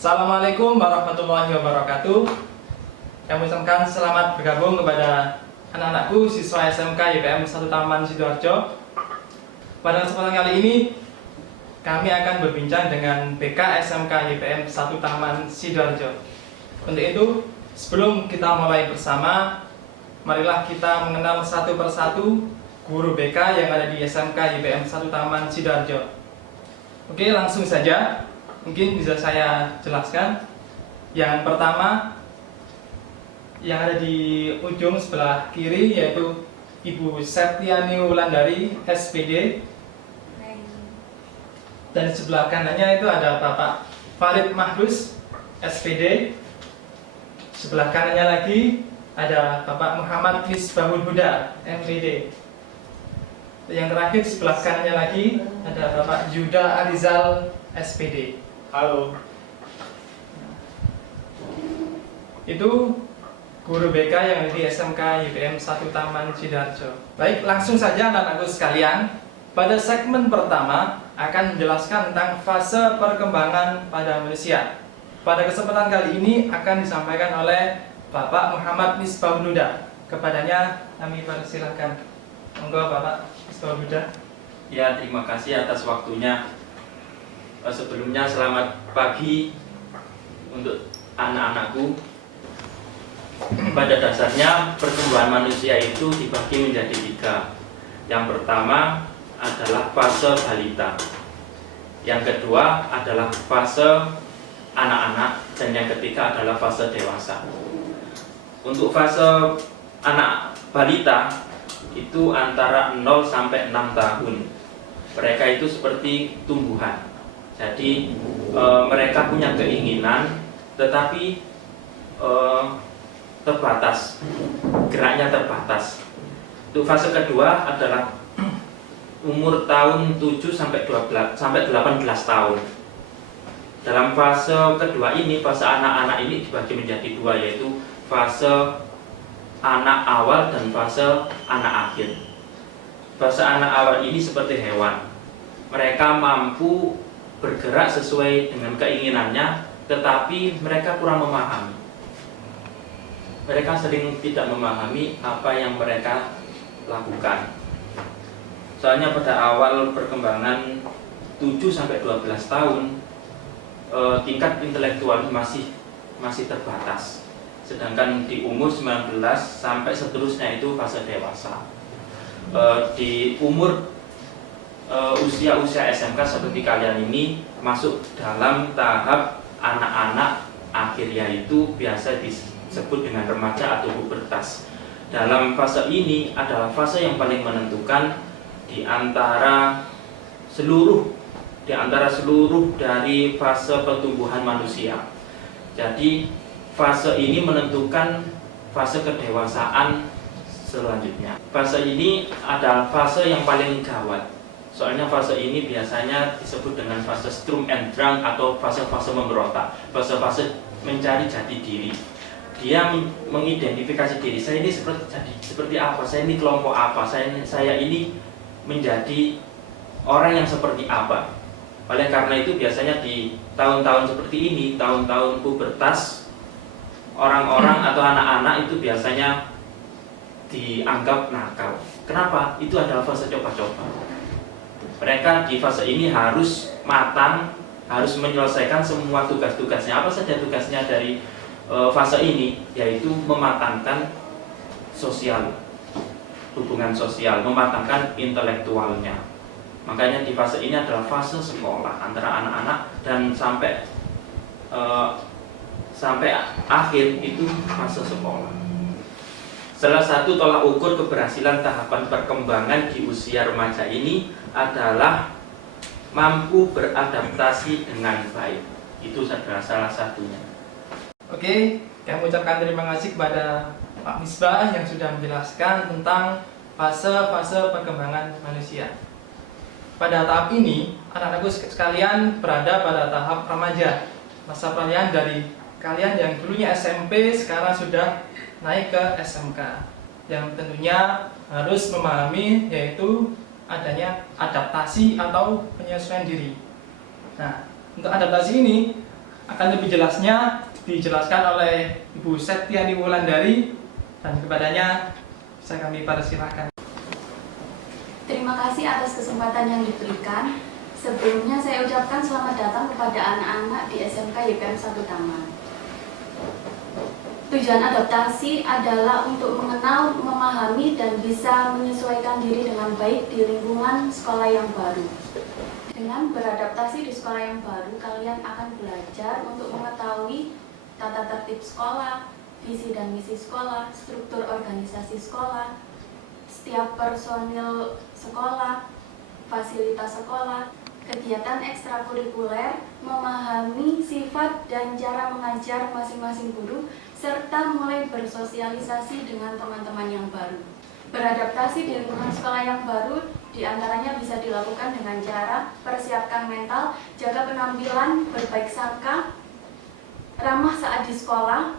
Assalamualaikum warahmatullahi wabarakatuh. Kami ucapkan selamat bergabung kepada anak-anakku siswa SMK YPM 1 Taman Sidoarjo. Pada kesempatan kali ini kami akan berbincang dengan BK SMK YPM 1 Taman Sidoarjo. Untuk itu, sebelum kita mulai bersama, marilah kita mengenal satu persatu guru BK yang ada di SMK YPM 1 Taman Sidoarjo. Oke, langsung saja. Mungkin bisa saya jelaskan. Yang pertama, yang ada di ujung sebelah kiri yaitu Ibu Septiani Wulandari, SPD. Dan di sebelah kanannya itu ada Bapak Farid Mahdus, SPD. Sebelah kanannya lagi ada Bapak Muhammad Misbahul Huda, MPD. Yang terakhir sebelah kanannya lagi ada Bapak Yuda Arizal, SPD. Halo. Itu guru BK yang ada di SMK YPM 1 Taman Sidoarjo. Baik, langsung saja anak-anakku sekalian. Pada segmen pertama akan menjelaskan tentang fase perkembangan pada manusia. Pada kesempatan kali ini akan disampaikan oleh Bapak Muhammad Misbahul Huda. Kepadanya kami persilakan. Monggo Bapak Misbahul Huda. Ya, terima kasih atas waktunya. Sebelumnya selamat pagi untuk anak-anakku. Pada dasarnya pertumbuhan manusia itu dibagi menjadi 3. Yang pertama adalah fase balita, yang kedua adalah fase anak-anak, dan yang ketiga adalah fase dewasa. Untuk fase anak balita itu antara 0 sampai 6 tahun. Mereka itu seperti tumbuhan. Jadi mereka punya keinginan, tetapi terbatas, geraknya terbatas. Untuk fase kedua adalah umur tahun 7 sampai 12 sampai 18 tahun. Dalam fase kedua ini, fase anak-anak ini dibagi menjadi 2, yaitu fase anak awal dan fase anak akhir. Fase anak awal ini seperti hewan. Mereka mampu bergerak sesuai dengan keinginannya, tetapi mereka kurang memahami. Mereka sering tidak memahami apa yang mereka lakukan. Soalnya pada awal perkembangan 7 sampai 12 tahun tingkat intelektual masih terbatas. Sedangkan di umur 19 sampai seterusnya itu fase dewasa. Di umur usia-usia SMK seperti kalian ini masuk dalam tahap anak-anak akhir, yaitu biasa disebut dengan remaja atau pubertas. Dalam fase ini adalah fase yang paling menentukan di antara seluruh dari fase pertumbuhan manusia. Jadi fase ini menentukan fase kedewasaan selanjutnya. Fase ini adalah fase yang paling gawat. Soalnya fase ini biasanya disebut dengan fase Sturm und Drang atau fase-fase memberontak, fase-fase mencari jati diri. Dia mengidentifikasi diri, saya ini seperti apa, saya ini kelompok apa, saya ini menjadi orang yang seperti apa. Oleh karena itu biasanya di tahun-tahun seperti ini, tahun-tahun pubertas, orang-orang atau anak-anak itu biasanya dianggap nakal. Kenapa? Itu adalah fase coba-coba. Mereka di fase ini harus matang, harus menyelesaikan semua tugas-tugasnya. Apa saja tugasnya dari fase ini? Yaitu mematangkan sosial, hubungan sosial, mematangkan intelektualnya. Makanya di fase ini adalah fase sekolah antara anak-anak, dan sampai akhir itu fase sekolah. Salah satu tolak ukur keberhasilan tahapan perkembangan di usia remaja ini adalah mampu beradaptasi dengan baik. Itu adalah salah satunya. Oke, kami ucapkan terima kasih kepada Pak Misbah yang sudah menjelaskan tentang fase-fase perkembangan manusia. Pada tahap ini, anak-anakku sekalian berada pada tahap remaja. Masa peralihan dari kalian yang dulunya SMP sekarang sudah naik ke SMK, yang tentunya harus memahami yaitu adanya adaptasi atau penyesuaian diri. Nah, untuk adaptasi ini Akan lebih jelasnya dijelaskan oleh Ibu Septiani Wulandari, dan kepadanya bisa kami persilahkan. Terima kasih atas kesempatan yang diberikan. Sebelumnya saya ucapkan selamat datang kepada anak-anak di SMK YPM 1 Taman. Tujuan adaptasi adalah untuk mengenal, memahami, dan bisa menyesuaikan diri dengan baik di lingkungan sekolah yang baru. Dengan beradaptasi di sekolah yang baru, kalian akan belajar untuk mengetahui tata tertib sekolah, visi dan misi sekolah, struktur organisasi sekolah, setiap personil sekolah, fasilitas sekolah, kegiatan ekstrakurikuler, memahami sifat dan cara mengajar masing-masing guru, serta mulai bersosialisasi dengan teman-teman yang baru. Beradaptasi di lingkungan sekolah yang baru diantaranya bisa dilakukan dengan cara persiapkan mental, jaga penampilan, berbaik sangka, ramah saat di sekolah,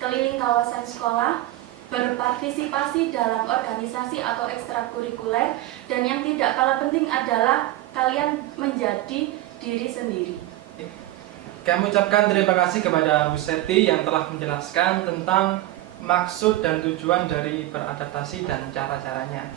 keliling kawasan sekolah, berpartisipasi dalam organisasi atau ekstrakurikuler, dan yang tidak kalah penting adalah kalian menjadi diri sendiri. Kami ucapkan terima kasih kepada Bu Septi yang telah menjelaskan tentang maksud dan tujuan dari beradaptasi dan cara-caranya.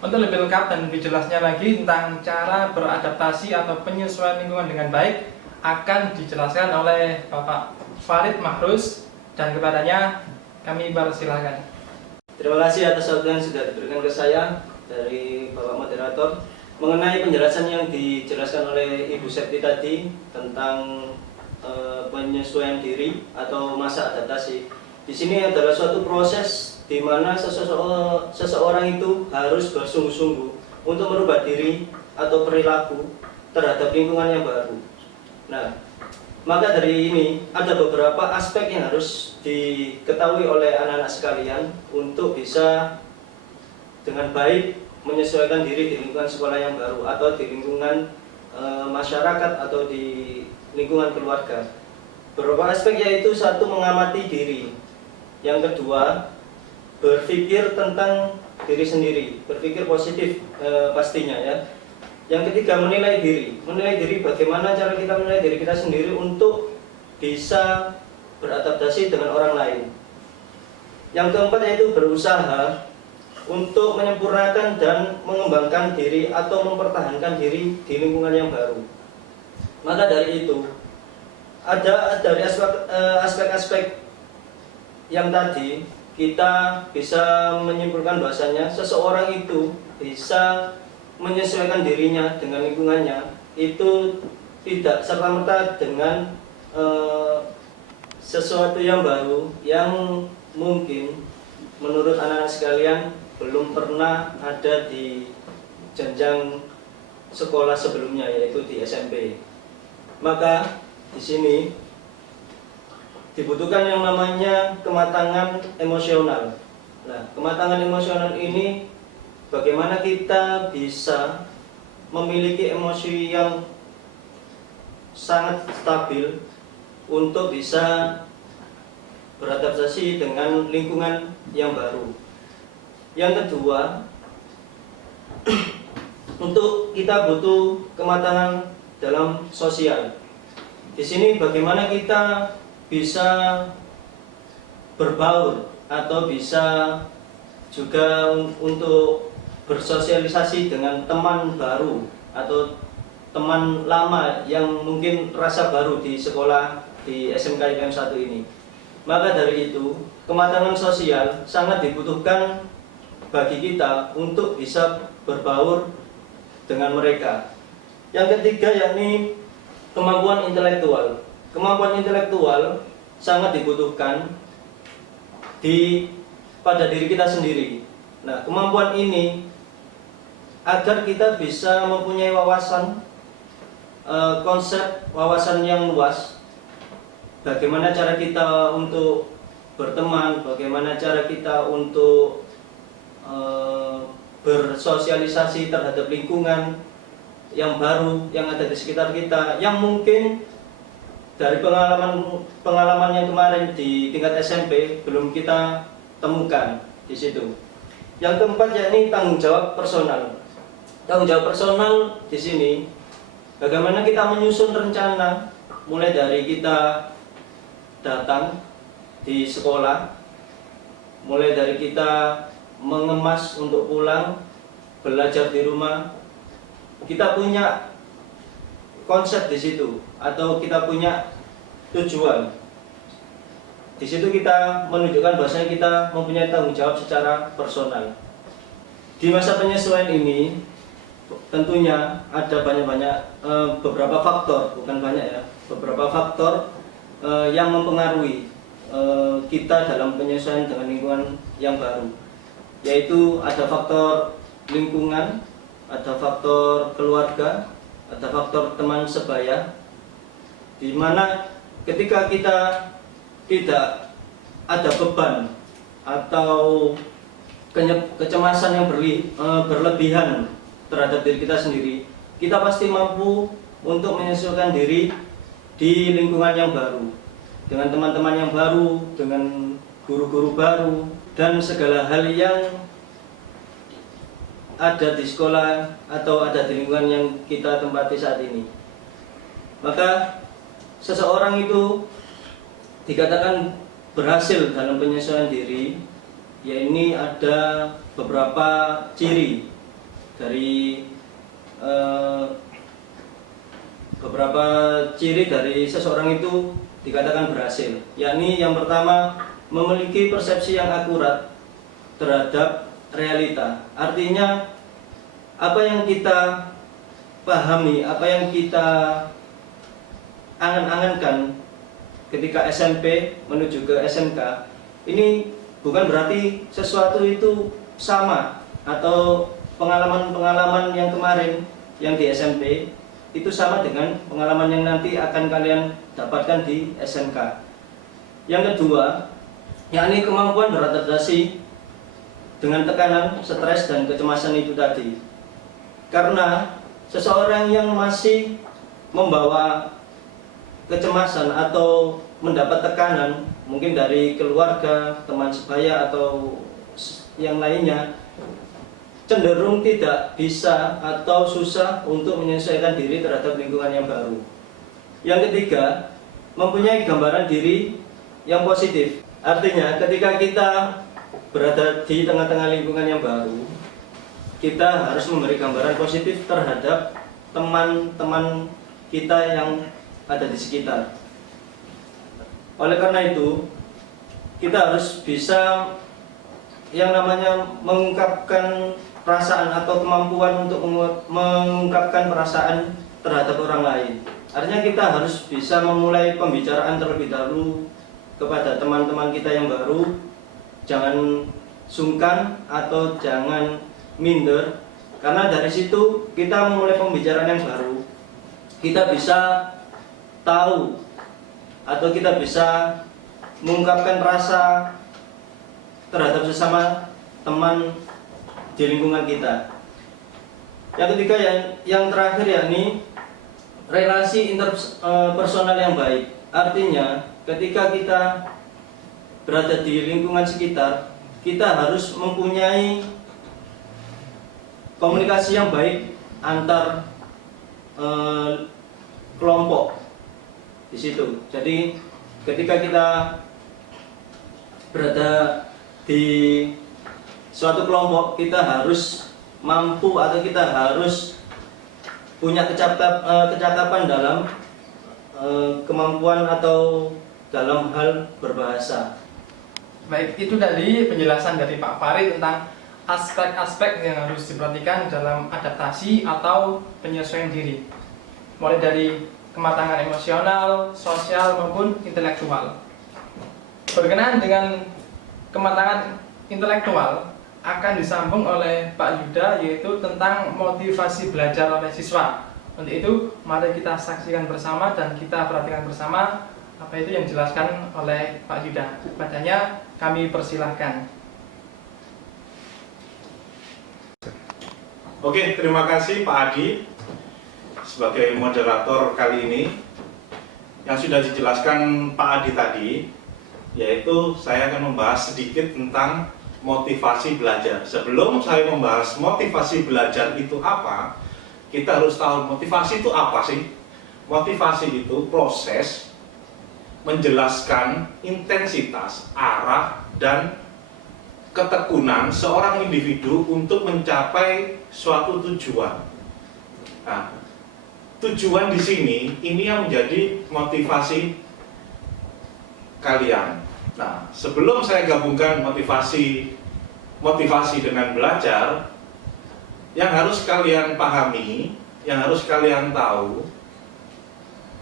Untuk lebih lengkap dan lebih jelasnya lagi tentang cara beradaptasi atau penyesuaian lingkungan dengan baik akan dijelaskan oleh Bapak Farid Mahrus, dan kepadanya kami persilahkan. Terima kasih atas waktu yang sudah diberikan ke saya dari Bapak Moderator mengenai penjelasan yang dijelaskan oleh Ibu Septi tadi tentang penyesuaian diri atau masa adaptasi. Di sini adalah suatu proses di mana seseorang itu harus bersungguh-sungguh untuk merubah diri atau perilaku terhadap lingkungan yang baru. Nah, maka dari ini ada beberapa aspek yang harus diketahui oleh anak-anak sekalian untuk bisa dengan baik menyesuaikan diri di lingkungan sekolah yang baru atau di lingkungan masyarakat atau di lingkungan keluarga. Beberapa aspek yaitu satu, mengamati diri. Yang kedua, berpikir tentang diri sendiri, berpikir positif pastinya ya. Yang ketiga, menilai diri. Menilai diri, bagaimana cara kita menilai diri kita sendiri untuk bisa beradaptasi dengan orang lain. Yang keempat yaitu berusaha untuk menyempurnakan dan mengembangkan diri atau mempertahankan diri di lingkungan yang baru. Maka dari itu, ada dari aspek-aspek yang tadi kita bisa menyimpulkan bahwasanya seseorang itu bisa menyesuaikan dirinya dengan lingkungannya itu tidak serta-merta dengan sesuatu yang baru yang mungkin menurut anak-anak sekalian belum pernah ada di jenjang sekolah sebelumnya, yaitu di SMP. Maka di sini dibutuhkan yang namanya kematangan emosional. Nah, kematangan emosional ini bagaimana kita bisa memiliki emosi yang sangat stabil untuk bisa beradaptasi dengan lingkungan yang baru. Yang kedua, untuk kita butuh kematangan dalam sosial. Di sini bagaimana kita bisa berbaur atau bisa juga untuk bersosialisasi dengan teman baru atau teman lama yang mungkin rasa baru di sekolah di SMK YPM 1 ini. Maka dari itu, kematangan sosial sangat dibutuhkan bagi kita untuk bisa berbaur dengan mereka. Yang ketiga yakni kemampuan intelektual. Kemampuan intelektual sangat dibutuhkan pada diri kita sendiri. Nah, kemampuan ini agar kita bisa mempunyai wawasan konsep, wawasan yang luas. Bagaimana cara kita untuk berteman, bagaimana cara kita untuk bersosialisasi terhadap lingkungan yang baru yang ada di sekitar kita, yang mungkin dari pengalaman yang kemarin di tingkat SMP belum kita temukan di situ. Yang keempat yakni tanggung jawab personal. Tanggung jawab personal di sini bagaimana kita menyusun rencana mulai dari kita datang di sekolah, mulai dari kita mengemas untuk pulang, belajar di rumah, kita punya konsep di situ atau kita punya tujuan. Di situ kita menunjukkan bahwasanya kita mempunyai tanggung jawab secara personal. Di masa penyesuaian ini tentunya ada beberapa faktor, bukan banyak ya, beberapa faktor yang mempengaruhi kita dalam penyesuaian dengan lingkungan yang baru, yaitu ada faktor lingkungan, ada faktor keluarga, ada faktor teman sebaya, di mana ketika kita tidak ada beban atau kecemasan yang berlebihan terhadap diri kita sendiri, kita pasti mampu untuk menyesuaikan diri di lingkungan yang baru, dengan teman-teman yang baru, dengan guru-guru baru, dan segala hal yang ada di sekolah atau ada di lingkungan yang kita tempati saat ini. Maka seseorang itu dikatakan berhasil dalam penyesuaian diri, ya ini ada beberapa ciri dari seseorang itu dikatakan berhasil, yakni yang pertama, memiliki persepsi yang akurat terhadap realita. Artinya apa yang kita pahami, apa yang kita angan-angankan ketika SMP menuju ke SMK, ini bukan berarti sesuatu itu sama, atau pengalaman-pengalaman yang kemarin yang di SMP itu sama dengan pengalaman yang nanti akan kalian dapatkan di SMK. Yang kedua, yakni kemampuan beradaptasi dengan tekanan, stres, dan kecemasan itu tadi. Karena seseorang yang masih membawa kecemasan atau mendapat tekanan, mungkin dari keluarga, teman sebaya, atau yang lainnya, cenderung tidak bisa atau susah untuk menyesuaikan diri terhadap lingkungan yang baru. Yang ketiga, mempunyai gambaran diri yang positif. Artinya ketika kita berada di tengah-tengah lingkungan yang baru, kita harus memberi gambaran positif terhadap teman-teman kita yang ada di sekitar. Oleh karena itu, kita harus bisa yang namanya mengungkapkan perasaan atau kemampuan untuk mengungkapkan perasaan terhadap orang lain. Artinya kita harus bisa memulai pembicaraan terlebih dahulu kepada teman-teman kita yang baru. Jangan sungkan atau jangan minder, karena dari situ kita memulai pembicaraan yang baru. Kita bisa tahu atau kita bisa mengungkapkan rasa terhadap sesama teman di lingkungan kita. Yang ketiga, yang terakhir, yakni relasi interpersonal yang baik. Artinya ketika kita berada di lingkungan sekitar, kita harus mempunyai komunikasi yang baik antar kelompok di situ. Jadi ketika kita berada di suatu kelompok, kita harus mampu atau kita harus punya kecakapan dalam kemampuan atau dalam hal berbahasa. Baik, itu tadi penjelasan dari Pak Farid tentang aspek-aspek yang harus diperhatikan dalam adaptasi atau penyesuaian diri, mulai dari kematangan emosional, sosial, maupun intelektual. Berkenaan dengan kematangan intelektual akan disambung oleh Pak Yuda, yaitu tentang motivasi belajar oleh siswa. Untuk itu, mari kita saksikan bersama dan kita perhatikan bersama apa itu yang dijelaskan oleh Pak Yuda. Padanya kami persilahkan. Oke, terima kasih Pak Adi sebagai moderator kali ini. Yang sudah dijelaskan Pak Adi tadi, yaitu saya akan membahas sedikit tentang motivasi belajar. Sebelum saya membahas motivasi belajar itu apa, kita harus tahu motivasi itu apa sih. motivasi itu proses menjelaskan intensitas, arah, dan ketekunan seorang individu untuk mencapai suatu tujuan. Nah, tujuan di sini ini yang menjadi motivasi kalian. Nah, sebelum saya gabungkan motivasi dengan belajar, yang harus kalian pahami, yang harus kalian tahu,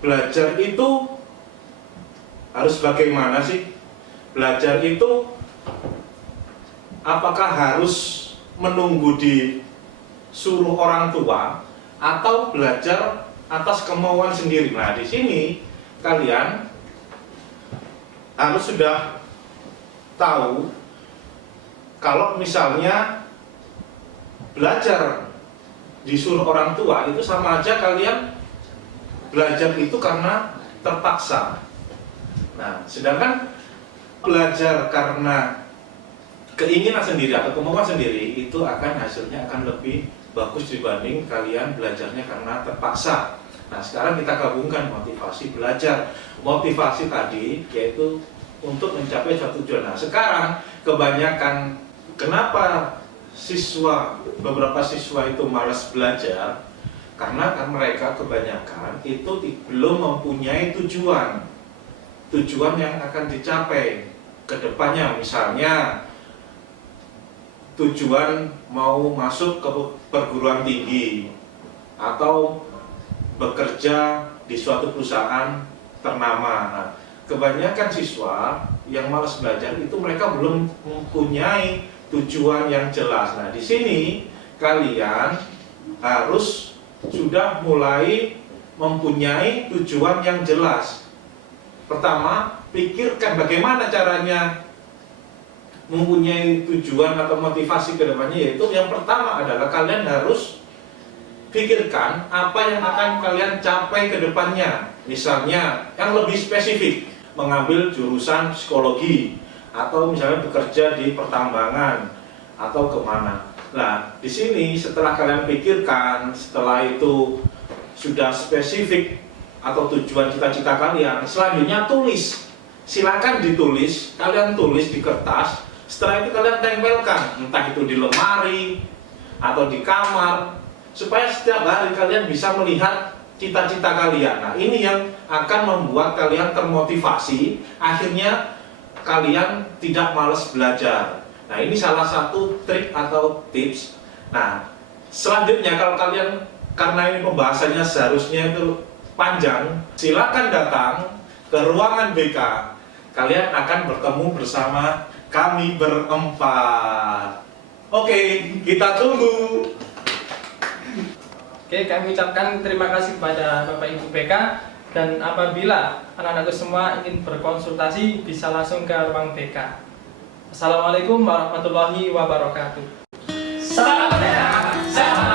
belajar itu harus bagaimana sih? Belajar itu apakah harus menunggu disuruh orang tua atau belajar atas kemauan sendiri? Nah, di sini kalian harus sudah tahu kalau misalnya belajar disuruh orang tua itu sama aja kalian belajar itu karena terpaksa. Nah, sedangkan belajar karena keinginan sendiri atau kemauan sendiri itu hasilnya akan lebih bagus dibanding kalian belajarnya karena terpaksa. Nah, sekarang kita gabungkan motivasi belajar. Motivasi tadi yaitu untuk mencapai suatu tujuan. Nah, sekarang kebanyakan kenapa beberapa siswa itu malas belajar? Karena mereka kebanyakan itu belum mempunyai tujuan yang akan dicapai ke depannya. Misalnya tujuan mau masuk ke perguruan tinggi atau bekerja di suatu perusahaan ternama. Nah, kebanyakan siswa yang malas belajar itu mereka belum mempunyai tujuan yang jelas. Nah, di sini kalian harus sudah mulai mempunyai tujuan yang jelas. Pertama, pikirkan bagaimana caranya mempunyai tujuan atau motivasi ke depannya, yaitu yang pertama adalah kalian harus pikirkan apa yang akan kalian capai ke depannya. Misalnya yang lebih spesifik, mengambil jurusan psikologi atau misalnya bekerja di pertambangan atau kemana. Nah, di sini setelah kalian pikirkan, setelah itu sudah spesifik atau tujuan cita-cita kalian, selanjutnya tulis. Silakan ditulis, kalian tulis di kertas. Setelah itu kalian tempelkan, entah itu di lemari atau di kamar, supaya setiap hari kalian bisa melihat cita-cita kalian. Nah, ini yang akan membuat kalian termotivasi, akhirnya kalian tidak malas belajar. Nah, ini salah satu trik atau tips. Nah, selanjutnya kalau kalian, karena ini pembahasannya seharusnya itu panjang, silakan datang ke ruangan BK. Kalian akan bertemu bersama kami berempat. Oke, kita tunggu. Oke, kami ucapkan terima kasih kepada Bapak Ibu BK, dan apabila anak-anakku semua ingin berkonsultasi bisa langsung ke ruang BK. Assalamualaikum warahmatullahi wabarakatuh. Salam sehat, salam